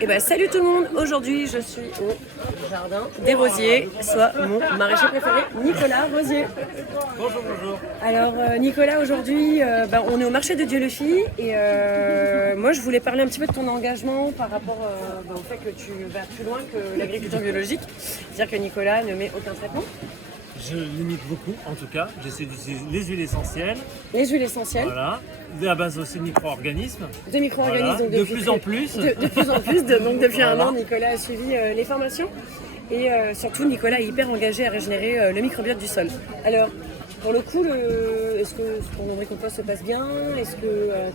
Et ben salut tout le monde, aujourd'hui je suis au jardin des Rosiers, soit mon maraîcher préféré, Nicolas Rosier. Bonjour, bonjour. Alors Nicolas, aujourd'hui on est au marché de Dieulefit et moi je voulais parler un petit peu de ton engagement par rapport au fait que tu vas plus loin que l'agriculture biologique, c'est-à-dire que Nicolas ne met aucun traitement. Je limite beaucoup, en tout cas. J'essaie d'utiliser les huiles essentielles. Les huiles essentielles. Voilà. À base aussi de micro-organismes. De micro-organismes. Voilà. Donc De plus en plus. De plus en plus. Donc depuis Voilà. un an, Nicolas a suivi les formations. Et surtout, Nicolas est hyper engagé à régénérer le microbiote du sol. Alors, pour le coup, est-ce que ton lombricompost se passe bien?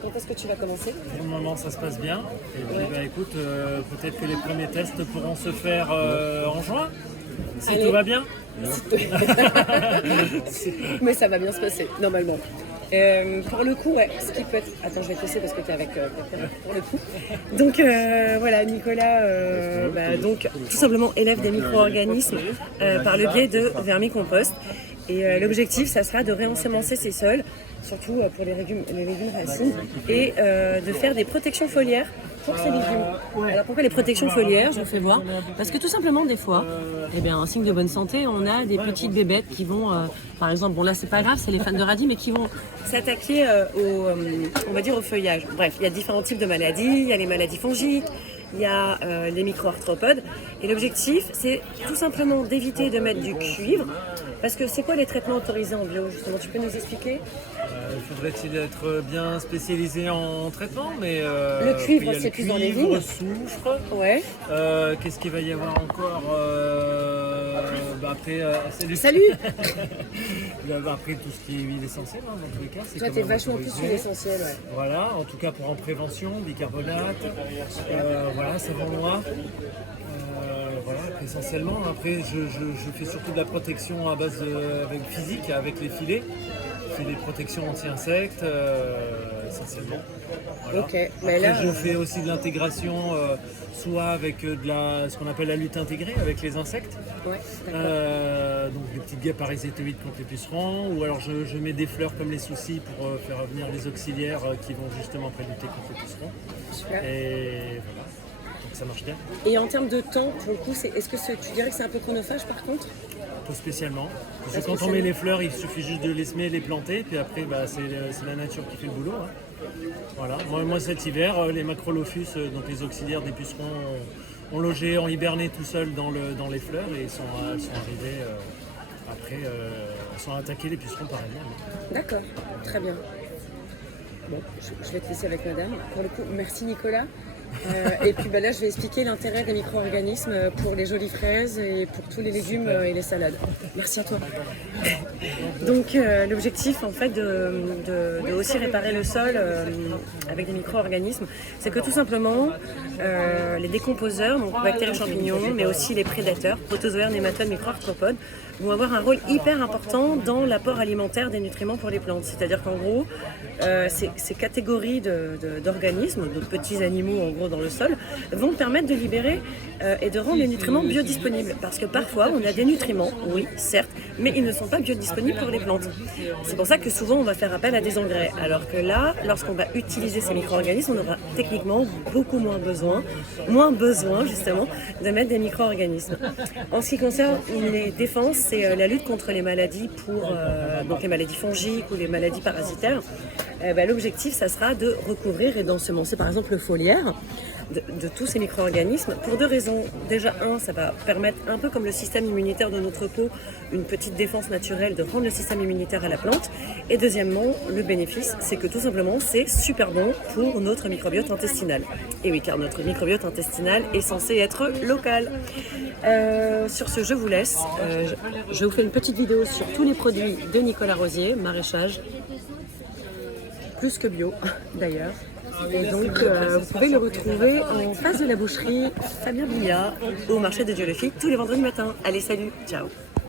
Quand est-ce que tu vas commencer? Pour le moment, ça se passe bien. Et puis, écoute, peut-être que les premiers tests pourront se faire en juin, si Allez. tout va bien. Mais ça va bien se passer, normalement. Pour le coup, ouais, ce qui peut être... Attends, je vais te laisser parce que tu es avec pour le coup. Donc voilà, Nicolas, donc, tout simplement élève des micro-organismes par le biais de vermicompost. Et l'objectif, ça sera de réensemencer ces sols, surtout pour les légumes racines, et de faire des protections foliaires pour ces légumes. Alors pourquoi les protections foliaires? Je vous fais voir. Parce que tout simplement, des fois, un signe de bonne santé, on a des petites bébêtes qui vont, par exemple, bon là c'est pas grave, c'est les fans de radis, mais qui vont s'attaquer au feuillage. Bref, il y a différents types de maladies, il y a les maladies fongiques, il y a les micro-arthropodes. Et l'objectif, c'est tout simplement d'éviter de mettre du cuivre. Parce que c'est quoi les traitements autorisés en bio, justement? Tu peux nous expliquer? Faudrait-il être bien spécialisé en traitement, mais le cuivre, c'est plus dans les vignes. Le soufre. Ouais. Qu'est-ce qu'il va y avoir encore après, Salut. Après tout ce qui est huile essentielle, hein, dans tous les cas. Toi, t'es vachement plus sur l'essentiel, ouais. Voilà, en tout cas pour en prévention, bicarbonate, voilà, savon noir. Voilà, essentiellement. Après, je fais surtout de la protection à base avec physique, avec les filets. Je fais des protections anti-insectes, essentiellement. Voilà. Ok, mais après, là, je fais aussi de l'intégration, soit avec ce qu'on appelle la lutte intégrée, avec les insectes. Ouais, donc des petites guêpes parasitoïdes contre les pucerons, ou alors je mets des fleurs comme les soucis pour faire venir les auxiliaires qui vont justement après lutter contre les pucerons. super. Et voilà. Ça marche bien. Et en termes de temps, pour le coup, est-ce que tu dirais que c'est un peu chronophage par contre? Pas spécialement. Parce que quand on met les fleurs, il suffit juste de les semer, les planter, puis après c'est la nature qui fait le boulot. Hein. Voilà. Moi cet hiver, les macrolophus, donc les auxiliaires des pucerons, ont logé, ont hiberné tout seuls dans les fleurs et elles sont arrivés après, elles sont attaqués les pucerons par elles-mêmes. D'accord, très bien. Bon, je vais te laisser avec madame. Pour le coup, merci Nicolas. Et puis là, je vais expliquer l'intérêt des micro-organismes pour les jolies fraises et pour tous les légumes et les salades. Merci à toi. Donc l'objectif en fait de aussi réparer le sol avec des micro-organismes, c'est que tout simplement les décomposeurs, donc bactéries, champignons, mais aussi les prédateurs, protozoaires, nématodes, micro-arthropodes, vont avoir un rôle hyper important dans l'apport alimentaire des nutriments pour les plantes. C'est-à-dire qu'en gros, ces catégories d'organismes, de petits animaux en gros dans le sol, vont permettre de libérer et de rendre les nutriments biodisponibles. Parce que parfois, on a des nutriments, oui, certes, mais ils ne sont pas biodisponibles pour les plantes. C'est pour ça que souvent, on va faire appel à des engrais. Alors que là, lorsqu'on va utiliser ces micro-organismes, on aura techniquement beaucoup moins besoin justement, de mettre des micro-organismes. En ce qui concerne les défenses, c'est la lutte contre les maladies donc les maladies fongiques ou les maladies parasitaires. L'objectif, ça sera de recouvrir et d'ensemencer par exemple le foliaire de tous ces micro-organismes pour deux raisons. Déjà, ça va permettre, un peu comme le système immunitaire de notre peau, une petite défense naturelle de rendre le système immunitaire à la plante. Et deuxièmement, le bénéfice, c'est que tout simplement, c'est super bon pour notre microbiote intestinal. Et oui, car notre microbiote intestinal est censé être local. Sur ce, je vous laisse. Je vous fais une petite vidéo sur tous les produits de Nicolas Rosier, maraîchage, plus que bio d'ailleurs. Et donc vous pouvez le retrouver en face de la boucherie Fabien Billat au marché de Dieulefit tous les vendredis matin. Allez, salut, ciao.